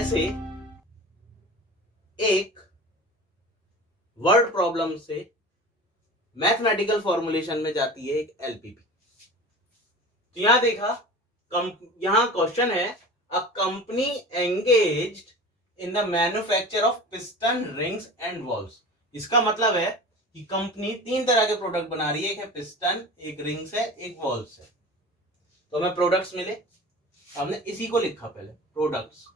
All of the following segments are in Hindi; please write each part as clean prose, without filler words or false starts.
कैसे एक वर्ड प्रॉब्लम से मैथमेटिकल फॉर्मुलेशन में जाती है एक एलपीपी। तो यहां देखा, यहां क्वेश्चन है, a company engaged in the manufacture of piston, rings and valves. इसका मतलब है कि कंपनी तीन तरह के प्रोडक्ट बना रही है, एक है पिस्टन, एक रिंग्स है, एक वॉल्व्स है। तो हमें प्रोडक्ट्स मिले, हमने इसी को लिखा पहले प्रोडक्ट्स।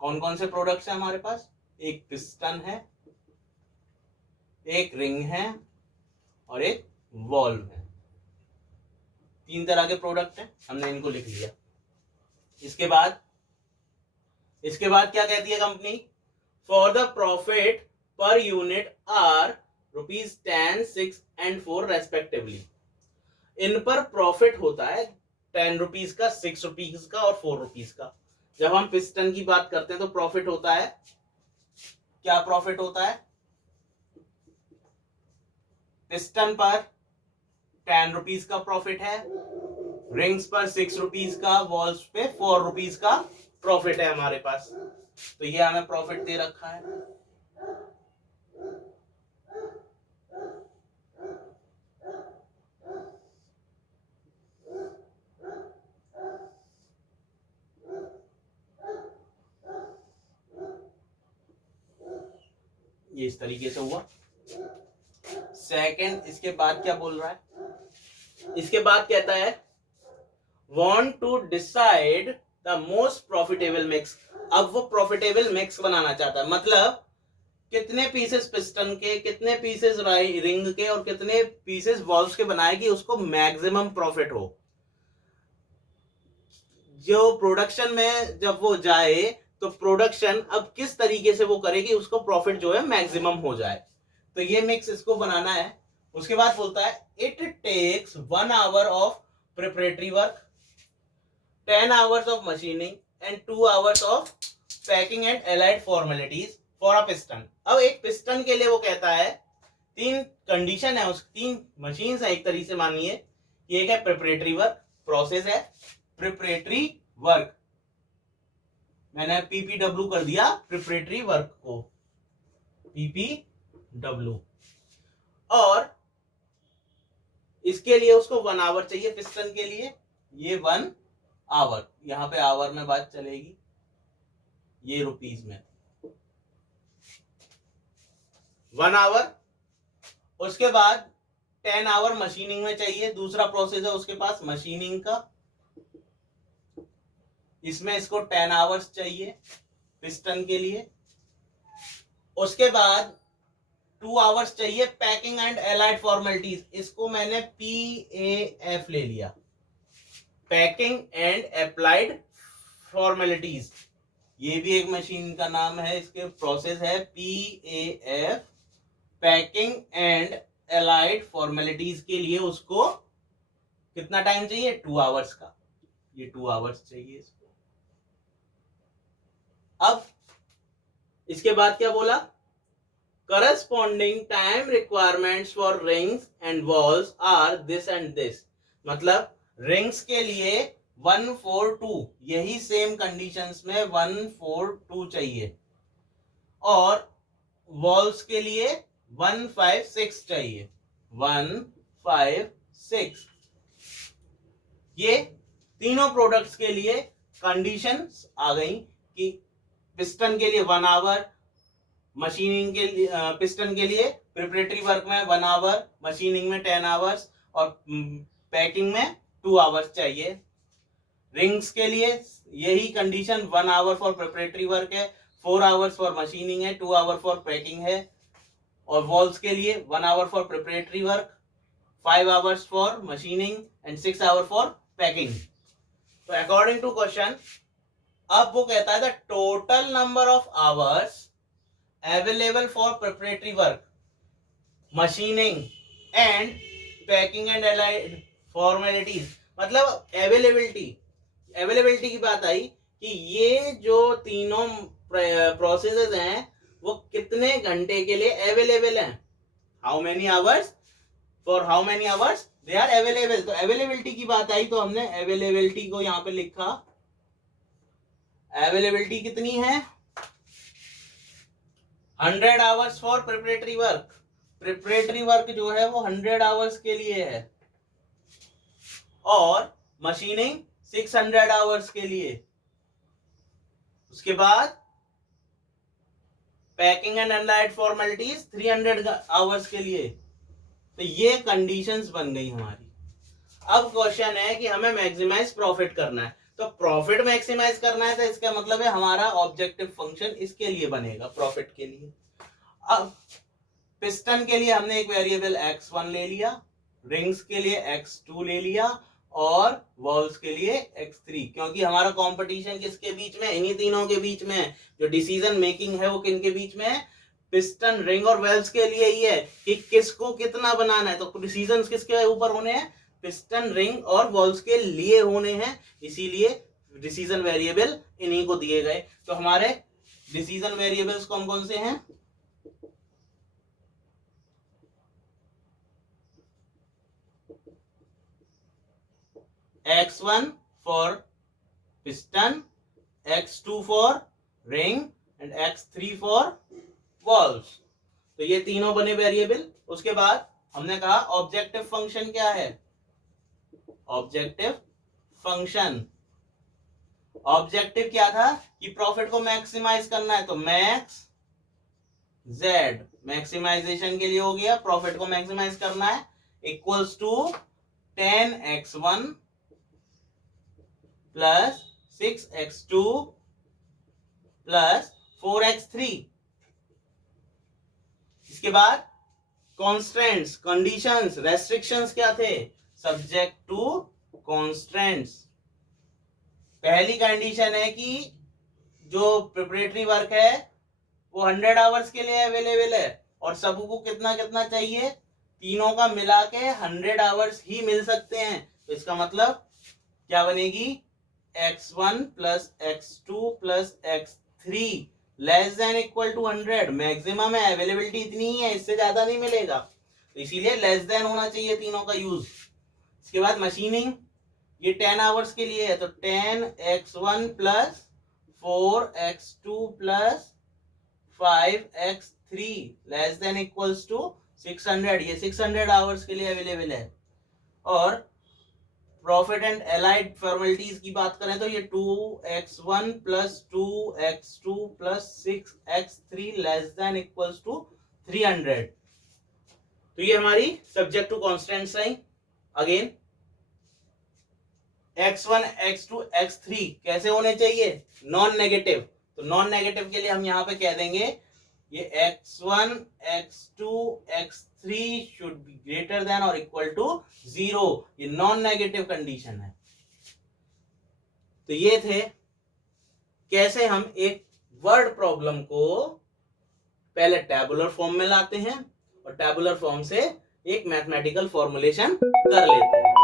कौन कौन से प्रोडक्ट्स हैं हमारे पास? एक पिस्टन है, एक रिंग है और एक वॉल्व है। तीन तरह के प्रोडक्ट हैं, हमने इनको लिख लिया। इसके बाद क्या कहती है company? For the profit per unit are ₹10, 6 and 4 respectively. इन पर प्रॉफिट होता है ₹10 का, ₹6 का और ₹4 का। जब हम पिस्टन की बात करते हैं तो प्रॉफिट होता है, क्या प्रॉफिट होता है? पिस्टन पर ₹10 का प्रॉफिट है, रिंग्स पर ₹6 का, वॉल्स पे ₹4 का प्रॉफिट है हमारे पास। तो ये हमें प्रॉफिट दे रखा है। ये इस तरीके से हुआ। सेकंड, इसके बाद क्या बोल रहा है? इसके बाद कहता है want to decide the most profitable mix। अब वो प्रॉफिटेबल मिक्स बनाना चाहता है, मतलब कितने पीसेस पिस्टन के, कितने पीसेस रिंग के और कितने पीसेस वॉल्व्स के बनाए कि उसको मैक्सिमम प्रॉफिट हो। जो प्रोडक्शन में जब वो जाए तो प्रोडक्शन अब किस तरीके से वो करेगी, उसको प्रॉफिट जो है मैक्सिमम हो जाए। तो ये मिक्स इसको बनाना है। उसके बाद बोलता है it takes 1 hour of preparatory work, 10 hours of machining and 2 hours of packing and allied formalities for a piston। अब एक पिस्टन के लिए वो कहता है, तीन कंडीशन है, उस तीन मशीन्स है एक तरीके से मानिए। एक है प्रिपरेटरी वर्क, प्रोसेस है प्रिपरेटरी वर्क, मैंने पीपीडब्ल्यू कर दिया प्रिपरेटरी वर्क को, पीपीडब्ल्यू। और इसके लिए उसको 1 hour चाहिए पिस्टन के लिए, ये 1 hour, यहां पे आवर में बात चलेगी, ये रुपीस में 1 hour। उसके बाद 10 hour मशीनिंग में चाहिए, दूसरा प्रोसेस है उसके पास मशीनिंग का, इसमें इसको 10 hours चाहिए पिस्टन के लिए। उसके बाद 2 hours चाहिए पैकिंग एंड एलाइड फॉर्मेलिटीज, इसको मैंने PAF ले लिया, पैकिंग एंड अप्लाइड फॉर्मेलिटीज। ये भी एक मशीन का नाम है, इसके प्रोसेस है PAF, packing and allied formalities के लिए उसको कितना टाइम चाहिए? 2 hours का, ये 2 hours चाहिए इसको। अब इसके बाद क्या बोला? Corresponding time requirements for rings and walls are this and this. मतलब रिंग्स के लिए 142, यही सेम कंडीशंस में 142 चाहिए, और वॉल्स के लिए 156 चाहिए, 156। ये तीनों प्रोडक्ट्स के लिए कंडीशंस आ गई कि पिस्टन के लिए 1 hour, मशीनिंग के लिए पिस्टन के लिए प्रिपरेटरी वर्क में 1 hour, मशीनिंग में 10 hours और पैकिंग में 2 hours चाहिए। रिंग्स के लिए यही condition, 1 hour for preparatory work है, 4 hours फॉर मशीनिंग है, 2 hour फॉर पैकिंग है। और वॉल्स के लिए 1 hour for preparatory work, 5 hours for machining and 6 hour for packing. तो अकॉर्डिंग टू क्वेश्चन, अब वो कहता है the total number of hours available for preparatory work, machining and packing and allied formalities. मतलब अवेलेबिलिटी की बात आई कि ये जो तीनों प्रोसेसेस हैं वो कितने घंटे के लिए अवेलेबल हैं, how many hours, for how many hours they are available. तो अवेलेबिलिटी की बात आई तो हमने अवेलेबिलिटी को यहां पे लिखा, अवेलेबिलिटी कितनी है 100 hours for preparatory work. Preparatory work जो है वो 100 आवर्स के लिए है और मशीनिंग 600 आवर्स के लिए। उसके बाद पैकिंग एंड अनलाइड फॉर्मेलिटीज 300 आवर्स के लिए। तो ये कंडीशंस बन गई हमारी। अब क्वेश्चन है कि हमें मैक्सिमाइज प्रॉफिट करना है, तो प्रॉफिट मैक्सिमाइज करना है तो इसका मतलब है हमारा ऑब्जेक्टिव फंक्शन इसके लिए बनेगा, प्रॉफिट के लिए। अब पिस्टन के लिए हमने एक वेरिएबल x1 ले लिया, रिंग्स के लिए x2 ले लिया और वॉल्स के लिए x3, क्योंकि हमारा कंपटीशन किसके बीच में, इन्हीं तीनों के बीच में है। जो डिसीजन मेकिंग है वो किन के बीच में है, पिस्टन, रिंग और वेल्व्स के लिए ही है कि किसको कितना बनाना है। तो डिसीजन किसके ऊपर होने हैं, पिस्टन, रिंग और वॉल्व्स के लिए होने हैं, इसीलिए डिसीजन वेरिएबल इन्हीं को दिए गए। तो हमारे डिसीजन वेरिएबल्स कौन कौन से हैं, x1 for piston, x2 for ring and x3 for valves। तो ये तीनों बने वेरिएबल। उसके बाद हमने कहा ऑब्जेक्टिव फंक्शन क्या है, ऑब्जेक्टिव फंक्शन, ऑब्जेक्टिव क्या था कि प्रॉफिट को मैक्सिमाइज करना है, तो मैक्स जेड मैक्सिमाइजेशन के लिए हो गया, प्रॉफिट को मैक्सिमाइज करना है, equals to 10x1 plus 6x2 plus 4x3। इसके बाद कॉन्स्टेंट्स, कंडीशंस, रेस्ट्रिक्शंस क्या थे, सब्जेक्ट टू कॉन्स्टेंट्स। पहली कंडीशन है कि जो प्रिपरेटरी वर्क है वो 100 आवर्स के लिए अवेलेबल है और सबको कितना कितना चाहिए, तीनों का मिला के 100 आवर्स ही मिल सकते हैं। तो इसका मतलब क्या बनेगी, x1 plus x2 plus x3 less than equal to 100। Maximum है, अवेलेबिलिटी इतनी ही है, इससे ज्यादा नहीं मिलेगा, तो इसीलिए लेस देन होना चाहिए तीनों का यूज। इसके बाद मशीनिंग, ये 10 आवर्स के लिए है, तो 10x1 plus 4x2 plus 5x3 less than equals to 600, ये 600 आवर्स के लिए अवेलेबल है। और प्रॉफिट एंड एलाइड फॉर्मेलिटीज की बात करें तो ये 2x1 plus 2x2 plus 6x3 less than equals to 300। तो ये हमारी सब्जेक्ट टू कॉन्स्टेंट्स रही। अगेन x1, x2, x3 कैसे होने चाहिए, नॉन नेगेटिव। तो नॉन नेगेटिव के लिए हम यहां पे कह देंगे ये x1, x2, x3 should be greater than और इक्वल टू 0, ये नॉन नेगेटिव कंडीशन है। तो ये थे कैसे हम एक वर्ड प्रॉब्लम को पहले टैबुलर फॉर्म में लाते हैं और टैबुलर फॉर्म से एक मैथमेटिकल फॉर्मुलेशन कर लेते हैं।